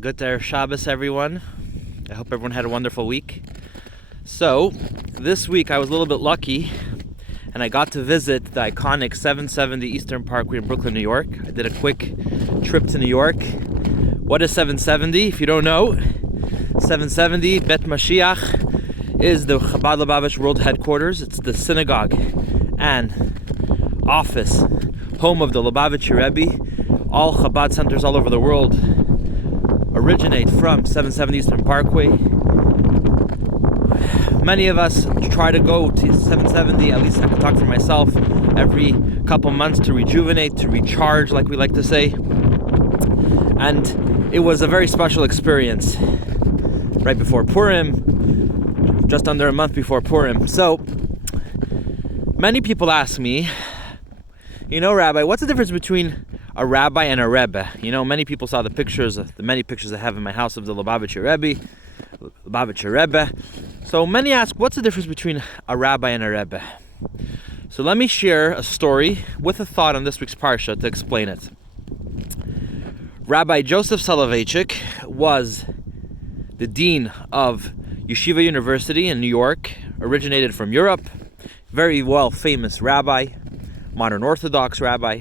Good Erev Shabbos, everyone. I hope everyone had a wonderful week. So, this week I was a little bit lucky and I got to visit the iconic 770 Eastern Parkway in Brooklyn, New York. I did a quick trip to New York. What is 770? If you don't know, 770 Bet Mashiach is the Chabad Vorovitch world headquarters. It's the synagogue and office, home of the Lubavitcher Rebbe. All Chabad centers all over the world originate from 770 Eastern Parkway. Many of us try to go to 770, at least I can talk for myself, every couple months to rejuvenate, to recharge, like we like to say. And it was a very special experience right before Purim, just under a month before Purim. So, many people ask me, Rabbi, what's the difference between a rabbi and a rebbe? Many people saw the many pictures I have in my house of the Lubavitcher Rebbe. So many ask, what's the difference between a rabbi and a rebbe? So let me share a story with a thought on this week's Parsha to explain it. Rabbi Joseph Soloveitchik was the dean of Yeshiva University in New York, originated from Europe, very well famous rabbi, modern Orthodox rabbi.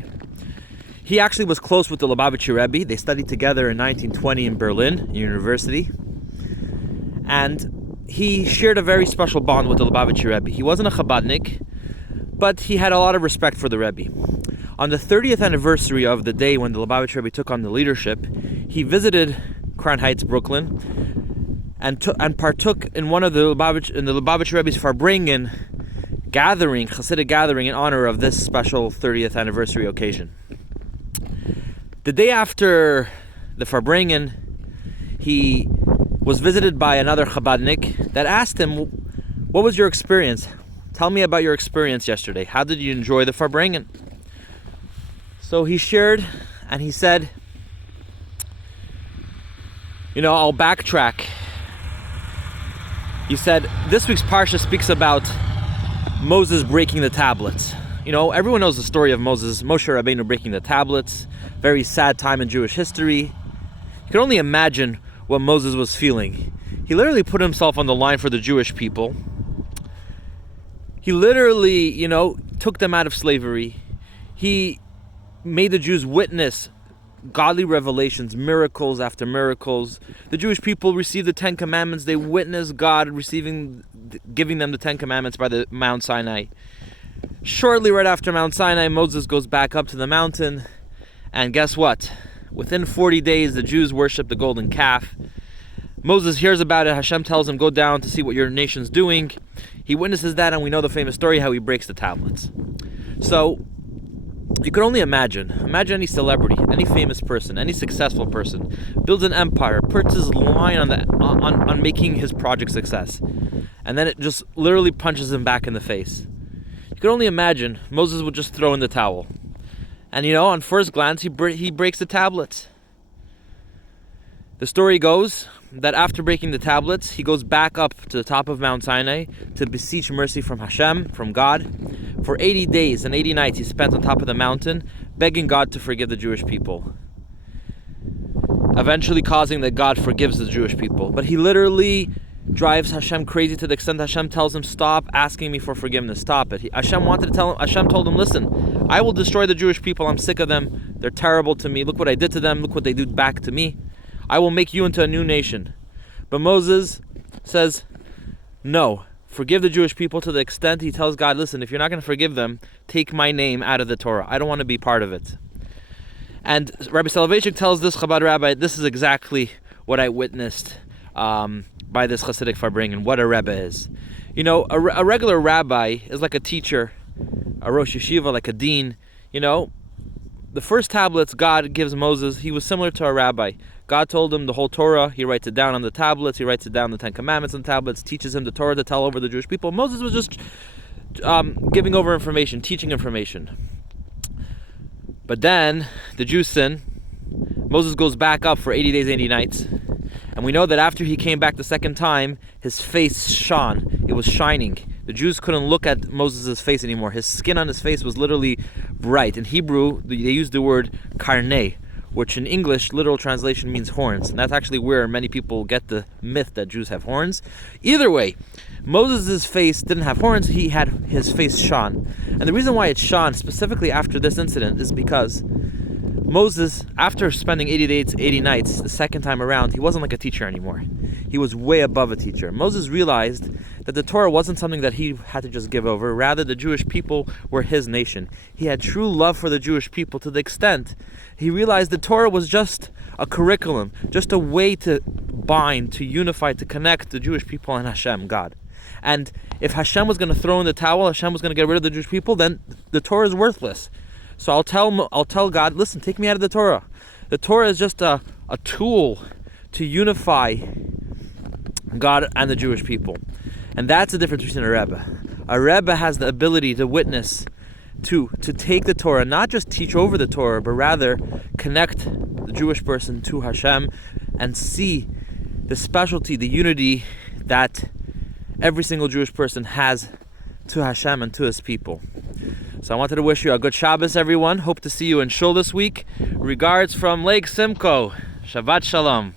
He actually was close with the Lubavitcher Rebbe. They studied together in 1920 in Berlin University. And he shared a very special bond with the Lubavitcher Rebbe. He wasn't a Chabadnik, but he had a lot of respect for the Rebbe. On the 30th anniversary of the day when the Lubavitcher Rebbe took on the leadership, he visited Crown Heights, Brooklyn, and partook in one of the Lubavitcher Rebbe's Farbrengen gathering, Hasidic gathering, in honor of this special 30th anniversary occasion. The day after the Farbrengen, he was visited by another Chabadnik that asked him, what was your experience? Tell me about your experience yesterday. How did you enjoy the Farbrengen? So he shared, and he said, I'll backtrack. He said, this week's Parsha speaks about Moses breaking the tablets. Everyone knows the story of Moshe Rabbeinu breaking the tablets. Very sad time in Jewish history. You can only imagine what Moses was feeling. He literally put himself on the line for the Jewish people. He literally, took them out of slavery. He made the Jews witness godly revelations, miracles after miracles. The Jewish people received the 10 Commandments. They witnessed God giving them the 10 Commandments by the Mount Sinai. Shortly right after Mount Sinai, Moses goes back up to the mountain, and guess what? Within 40 days, the Jews worship the golden calf. Moses hears about it. Hashem tells him, go down to see what your nation's doing. He witnesses that, and we know the famous story how he breaks the tablets. So, you could only imagine any celebrity, any famous person, any successful person builds an empire, puts his line on making his project success, and then it just literally punches him back in the face. You could only imagine Moses would just throw in the towel. And on first glance, he breaks the tablets. The story goes that after breaking the tablets, he goes back up to the top of Mount Sinai to beseech mercy from Hashem, from God. For 80 days and 80 nights he spent on top of the mountain, begging God to forgive the Jewish people. Eventually causing that God forgives the Jewish people. But he literally drives Hashem crazy to the extent Hashem tells him, stop asking me for forgiveness, stop it. Hashem told him, listen, I will destroy the Jewish people, I'm sick of them, they're terrible to me, look what I did to them, look what they do back to me. I will make you into a new nation. But Moses says, no, forgive the Jewish people, to the extent he tells God, listen, if you're not going to forgive them, take my name out of the Torah. I don't want to be part of it. And Rabbi Soloveitchik tells this Chabad rabbi, this is exactly what I witnessed by this Hasidic Farbrengen, what a Rebbe is. A regular rabbi is like a teacher, a Rosh Yeshiva, like a dean. The first tablets God gives Moses, he was similar to a rabbi. God told him the whole Torah, he writes it down on the tablets, he writes it down, the 10 Commandments on tablets, teaches him the Torah to tell over the Jewish people. Moses was just giving over information, teaching information. But then, the Jews sin, Moses goes back up for 80 days, 80 nights. And we know that after he came back the second time, his face shone. It was shining. The Jews couldn't look at Moses' face anymore. His skin on his face was literally bright. In Hebrew, they use the word karneh, which in English, literal translation means horns. And that's actually where many people get the myth that Jews have horns. Either way, Moses' face didn't have horns, his face shone. And the reason why it shone specifically after this incident is because Moses, after spending 80 days, 80 nights, the second time around, he wasn't like a teacher anymore. He was way above a teacher. Moses realized that the Torah wasn't something that he had to just give over. Rather, the Jewish people were his nation. He had true love for the Jewish people to the extent he realized the Torah was just a curriculum, just a way to bind, to unify, to connect the Jewish people and Hashem, God. And if Hashem was going to throw in the towel, Hashem was going to get rid of the Jewish people, then the Torah is worthless. So I'll tell God, listen, take me out of the Torah. The Torah is just a tool to unify God and the Jewish people. And that's the difference between a Rebbe. A Rebbe has the ability to witness, to take the Torah, not just teach over the Torah, but rather connect the Jewish person to Hashem and see the specialty, the unity that every single Jewish person has to Hashem and to his people. So I wanted to wish you a good Shabbos, everyone. Hope to see you in Shul this week. Regards from Lake Simcoe. Shabbat Shalom.